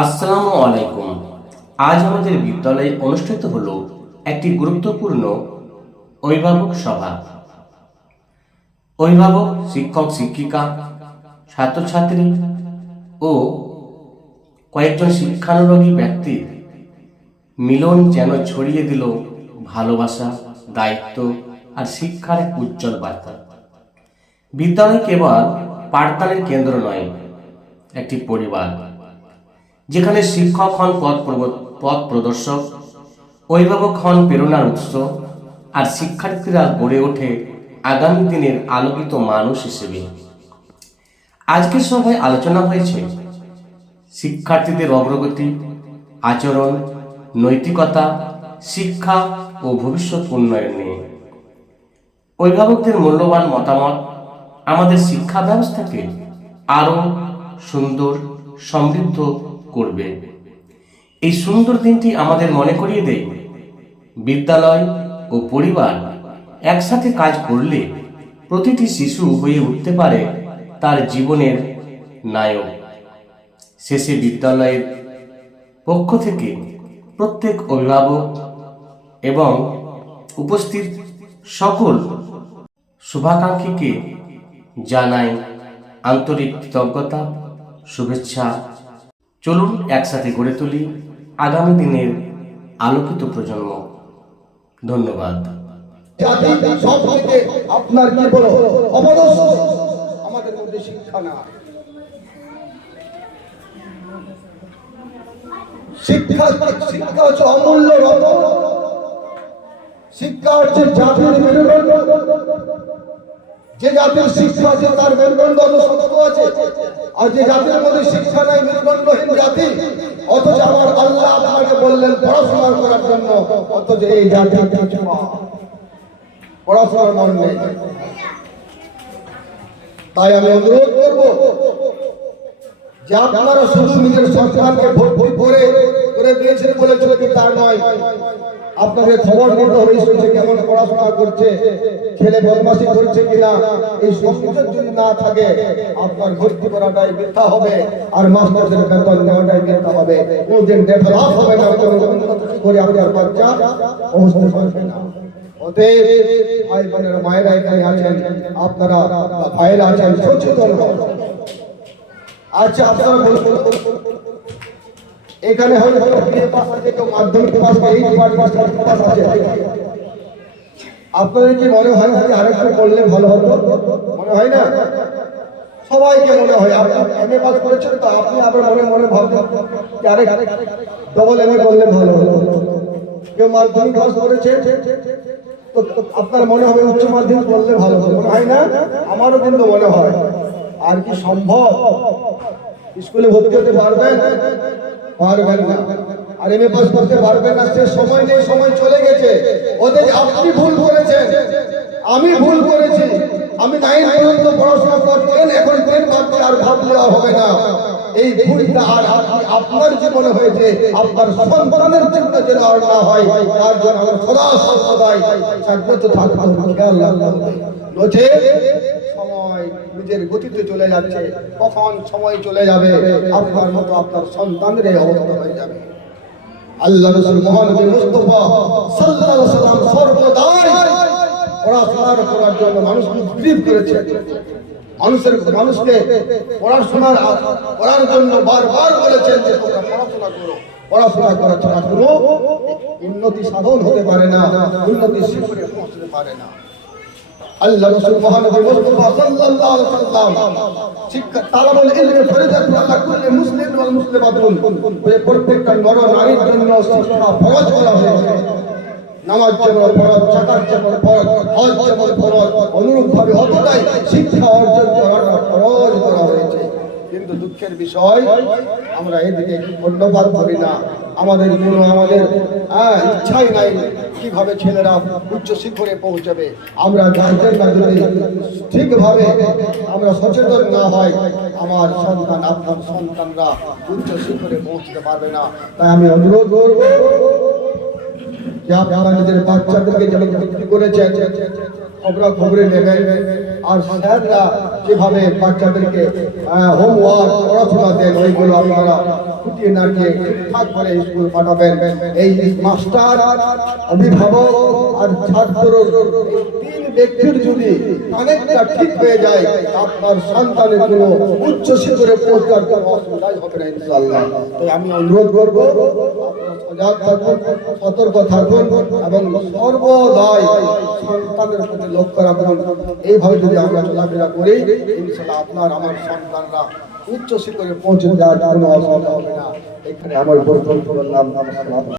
আসসালামু আলাইকুম। আজ আমাদের বিদ্যালয়ে অনুষ্ঠিত হলো একটি গুরুত্বপূর্ণ অভিভাবক সভা। অভিভাবক, শিক্ষক, শিক্ষিকা, ছাত্রছাত্রী ও কয়েকজন শিক্ষানুরাগী ব্যক্তির মিলন যেন ছড়িয়ে দিল ভালোবাসা, দায়িত্ব আর শিক্ষার এক উজ্জ্বল বার্তা। বিদ্যালয় কেবল পাঠদানের কেন্দ্র নয়, একটি পরিবার। যেখানে শিক্ষক হন পথ পথ প্রদর্শক, অভিভাবক হন প্রেরণার উৎস, আর শিক্ষার্থীরা গড়ে ওঠে আগামী দিনের আলোকিত মানুষ হিসেবে। আজকের সভায় আলোচনা হয়েছে শিক্ষার্থীদের অগ্রগতি, আচরণ, নৈতিকতা, শিক্ষা ও ভবিষ্যৎ উন্নয়ন নিয়ে। অভিভাবকদের মূল্যবান মতামত, আমাদের শিক্ষা ব্যবস্থাকে আরও সুন্দর, সমৃদ্ধ করবে। এই সুন্দর দিনটি আমাদের মনে করিয়ে দেয়। বিদ্যালয় ও পরিবার একসাথে কাজ করলে প্রতিটি শিশু হয়ে উঠতে পারে তার জীবনের নায়ক। শেষে বিদ্যালয়ের পক্ষ থেকে প্রত্যেক অভিভাবক এবং উপস্থিত সকল শুভাকাঙ্ক্ষীকে জানাই আন্তরিক কৃতজ্ঞতা, শুভেচ্ছা চলুন একসাথে গড়ে তুলি আগামী দিনের আলোকিত প্রজন্ম। ধন্যবাদ। আপনার কি বলো? আমাদের মধ্যে শিক্ষা না শিক্ষা শিক্ষা হচ্ছে অমূল্য রতন। শিক্ষা হচ্ছে জাতির মেরুদণ্ড যে জাতির শিক্ষা আছে, তার মেরুদণ্ড অত আছে আর যে জাতির মধ্যে শিক্ষা নাই, মেরুদণ্ডহীন জাতি, অথচ আমার আল্লাহ আপনাকে বললেন পড়াশোনা করার জন্য, অথচ এই জাতি। পড়াশোনার মন নেই তাই আমি অনুরোধ করব যে আপনারা শুধু নিজের সন্তানকে ভর্তি করে করে দিয়েছেন বলে চলবে তা নয় আপনাকে খবর নিতে হবে স্কুলে কেমন পড়াশোনা করছে ছেলে বদমাসি করছে কিনা, এই কিছুর যদি না থাকে, আপনার ভর্তি করাটাই বৃথা হবে, আর মাস্টারদের বেতন নেওয়াটাই বৃথা হবে। কোনদিন ডেভেলপ হবে না করে আপনার বাচ্চা অবস্থা পারবে না। আপনারা আছেন, সচেতন আচ্ছা আপনারা এখানে হয়তো বিএ পাস আছে মাধ্যমিক পাস এই পাস পাস আছে। আপনাদের কি মনে হয় যে আরেকটু করলে ভালো হতো? মনে হয় না? সবাইকে মনে হয়। আপনি এমএ পাস করেছেন তো, আপনি আবার মনে মনে ভাবছেন যে আরেক ডবল এমএ করলে ভালো হতো। কেউ মাধ্যমিক পাস করেছে আপনার মনে হবে উচ্চ মাধ্যমিক করলে ভালো হতো। মনে হয় না? আমারও কিন্তু মনে হয়। আর কি সম্ভব? স্কুলে ভর্তি হতে পারবেন? পারবেন না। আর পাস করতে পারবেন না, সে সময় সময় চলে গেছে। ওদের আপনি ভুল করেছেন। আমি ভুল করেছি। আমি নাইন পর্যন্ত পড়াশোনা করতেন এখন টেন ভাবতে আর ভাবলে হবে না। এই ভুলটা আর আপনি আপনার জীবনে হয়েছে। আপনার সন্তানের জন্য যেন আর না হয়, তার জন্য আমার সদা সর্বদাই জাগ্রত নচেৎ সময় নিজের গতিতে চলে যাচ্ছে, কখন সময় চলে যাবে, আপনার মতো আপনার সন্তানের এই অবস্থা হয়ে যাবে। আল্লাহ রসুল মহানবী মুস্তফা সাল্লাল্লাহু সাল্লাম সর্বদাই পড়াশোনার করার জন্য মানুষকে উদ্গ্রীব করেছে মানুষের, মানুষকে পড়াশোনার করার জন্য বারবার বলেছেন যে, তোমরা পড়াশোনা করো, পড়াশোনা করা ছাড়া কোনো উন্নতি সাধন হতে পারে না, উন্নতি শিখরে পৌঁছতে পারে না। আল্লাহ রাসূল মহানবী মুস্তাফা সাল্লাল্লাহু আলাইহি ওয়াসাল্লাম শিক্ষা তালাবুল ইলমে ফরিদাত আলা কুল্লি মুসলিম ওয়াল মুসলিমাতুন যে প্রত্যেকটা নর নারীর জন্য শিক্ষা ফরজ করা হয়েছে। নামাজ জন্য ফরজ যাকাত জন্য ফরজ, হজ জন্য ফরজ, অনুরূপভাবে অতটাই শিক্ষা অর্জন করাটা ফরজ করা কিন্তু দুঃখের বিষয়, আমরা এদিকে ধন্যবাদ করি না। আমাদের কোনো আমাদের ইচ্ছাই নাই কীভাবে ছেলেরা উচ্চ শিখরে পৌঁছাবে। আমরা গার্জেনরা যদি ঠিকভাবে আমরা সচেতন না হয়, আমার সন্তান, আপনার সন্তানরা উচ্চ শিখরে পৌঁছতে পারবে না। তাই আমি অনুরোধ করব যে আপনারা নিজের বাচ্চাদেরকে যেমন বিক্রি করেছেন খবরা খবরে নেবেন। আর স্যাররা যেভাবে বাচ্চাদেরকে হোমওয়ার্ক পড়াশোনা দেন, ওইগুলো আপনারা খুঁটিয়ে নাড়িয়ে ঠিকঠাক করে স্কুল পাঠাবেন। এই মাস্টার অভিভাবক আর ছাত্র ব্যক্তির যদি কানেক্টটা ঠিক হয়ে যায়, আপনার সন্তানের কোনো উচ্চ শিখরে পৌঁছার তাই আমি অনুরোধ করব সতর্ক থাকুন এবং সর্বদাই সন্তানের প্রতি লক্ষ্য রাখুন। এইভাবে যদি আমরা চলাফেরা করি আপনার, আমার সন্তানরা উচ্চ শিখরে পৌঁছে যাওয়ার কোনো অসুবিধা হবে না। এখানে আমার বক্তব্য নমস্কার।